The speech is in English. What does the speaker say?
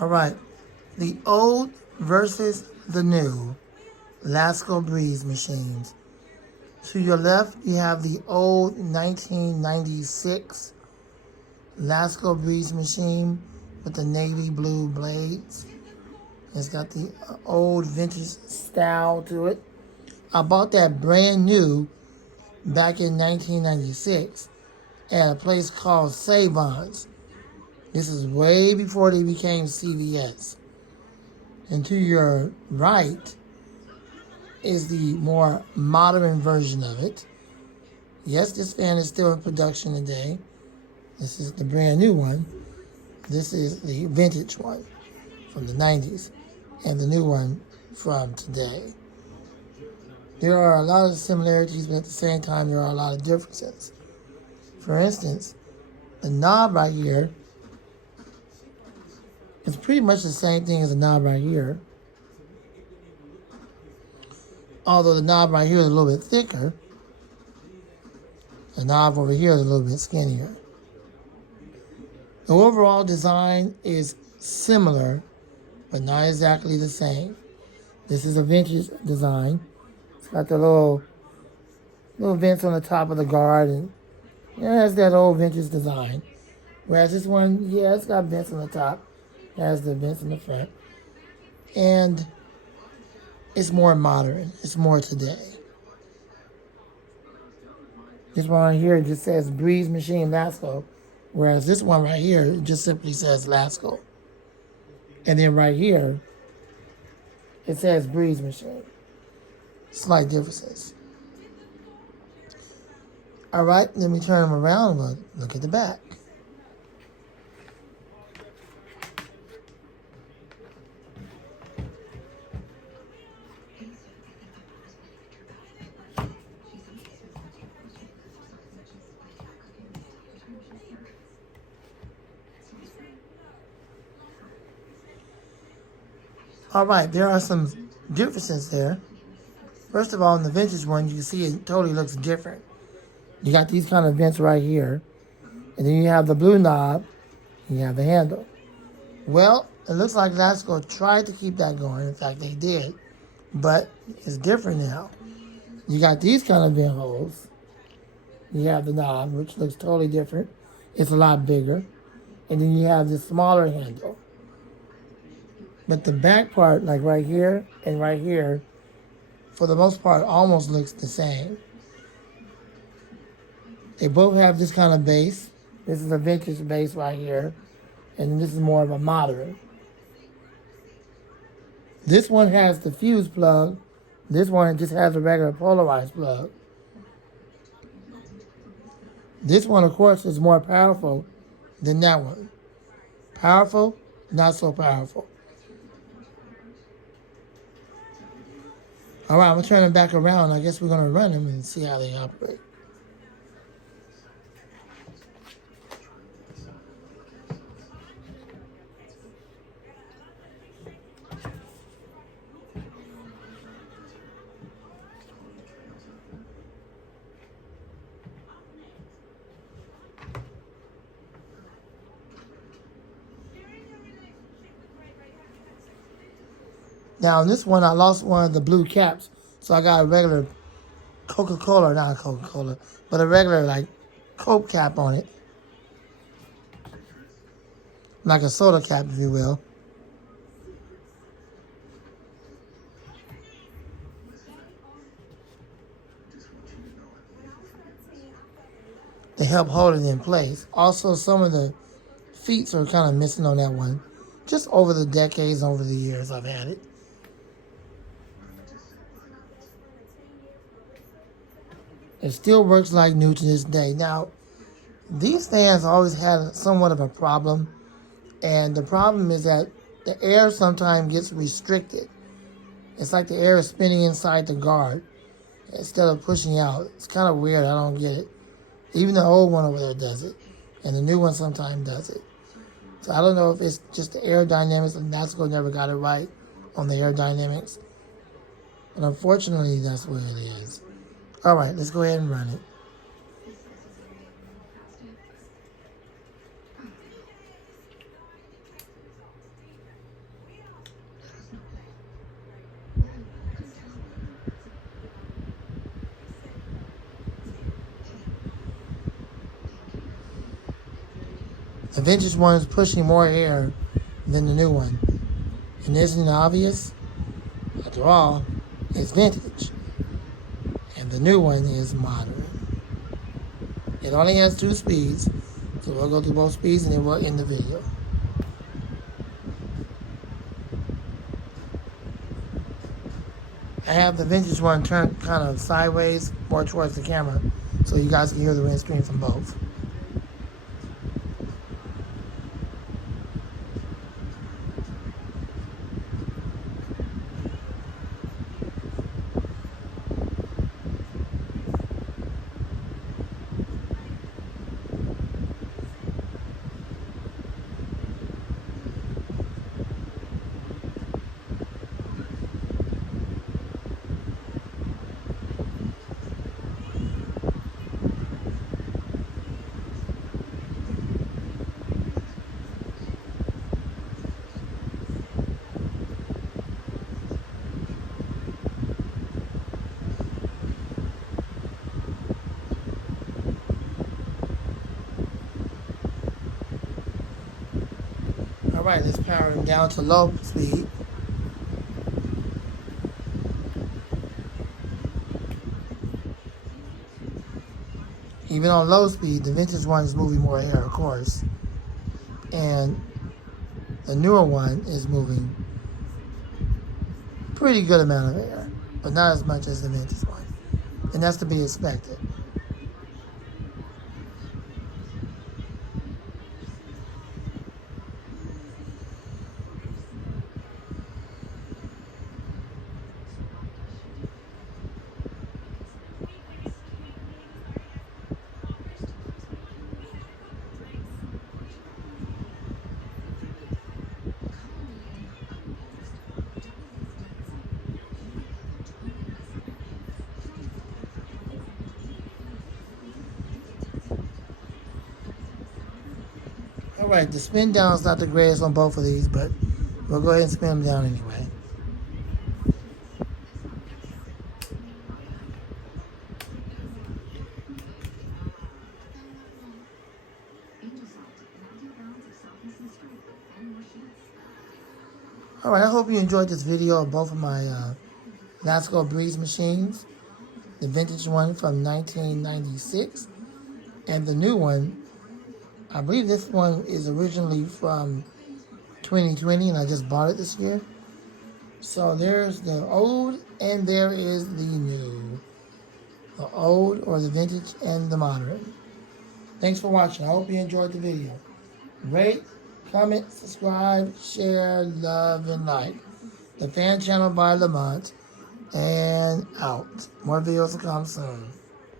All right. The old versus the new Lasco Breeze machines. To your left, you have the old 1996 Lasco Breeze machine with the navy blue blades. It's got the old vintage style to it. I bought that brand new back in 1996 at a place called Savon's. This is way before they became CVS. And to your right is the more modern version of it. Yes, this fan is still in production today. This is the brand new one. This is the vintage one from the 90s and the new one from today. There are a lot of similarities, but at the same time, there are a lot of differences. For instance, the knob right here is pretty much the same thing as the knob right here. Although the knob right here is a little bit thicker, the knob over here is a little bit skinnier. The overall design is similar, but not exactly the same. This is a vintage design. It's got the little vents on the top of the guard, and it has that old vintage design. Whereas this one, yeah, it's got vents on the top. It has the vents in the front. And it's more modern. It's more today. This one right here just says Breeze Machine Lasco, whereas this one right here it just simply says Lasco. And then right here, it says Breeze Machine. Slight differences. All right, let me turn them around and look at the back. All right, there are some differences there. First of all, in the vintage one, you can see it totally looks different. You got these kind of vents right here, and then you have the blue knob, and you have the handle. Well, it looks like Lasco tried to keep that going. In fact, they did, but it's different now. You got these kind of vent holes. You have the knob, which looks totally different. It's a lot bigger. And then you have this smaller handle. But the back part, like right here and right here, for the most part, almost looks the same. They both have this kind of base. This is a vintage base right here. And this is more of a modern. This one has the fuse plug. This one just has a regular polarized plug. This one, of course, is more powerful than that one. Powerful, not so powerful. All right, I'm going to turn them back around. I guess we're going to run them and see how they operate. Now, in this one, I lost one of the blue caps, so I got a regular Coca-Cola, not a Coca-Cola, but a regular, like, Coke cap on it. Like a soda cap, if you will. To help hold it in place. Also, some of the feet are kind of missing on that one. Just over the decades, over the years I've had it. It still works like new to this day. Now, these fans always had somewhat of a problem. And the problem is that the air sometimes gets restricted. It's like the air is spinning inside the guard instead of pushing out. It's kind of weird. I don't get it. Even the old one over there does it. And the new one sometimes does it. So I don't know if it's just the aerodynamics, and Lasco never got it right on the aerodynamics. But unfortunately, that's where it is. All right, let's go ahead and run it. The vintage one is pushing more air than the new one. And isn't it obvious? After all, it's vintage. And the new one is modern. It only has 2 speeds, so we'll go through both speeds and then we'll end the video. I have the vintage one turned kind of sideways, more towards the camera, so you guys can hear the wind scream from both. Alright, let's power him down to low speed. Even on low speed, the vintage one is moving more air, of course. And the newer one is moving pretty good amount of air, but not as much as the vintage one. And that's to be expected. Alright, the spin down is not the greatest on both of these, but we'll go ahead and spin them down anyway. Alright, I hope you enjoyed this video of both of my Lasco Breeze machines. The vintage one from 1996 and the new one. I believe this one is originally from 2020 and I just bought it this year. So there's the old and there is the new. The old or the vintage and the modern. Thanks for watching. I hope you enjoyed the video. Rate, comment, subscribe, share, love, and like. The Fan Channel by Lamont. And out. More videos will come soon.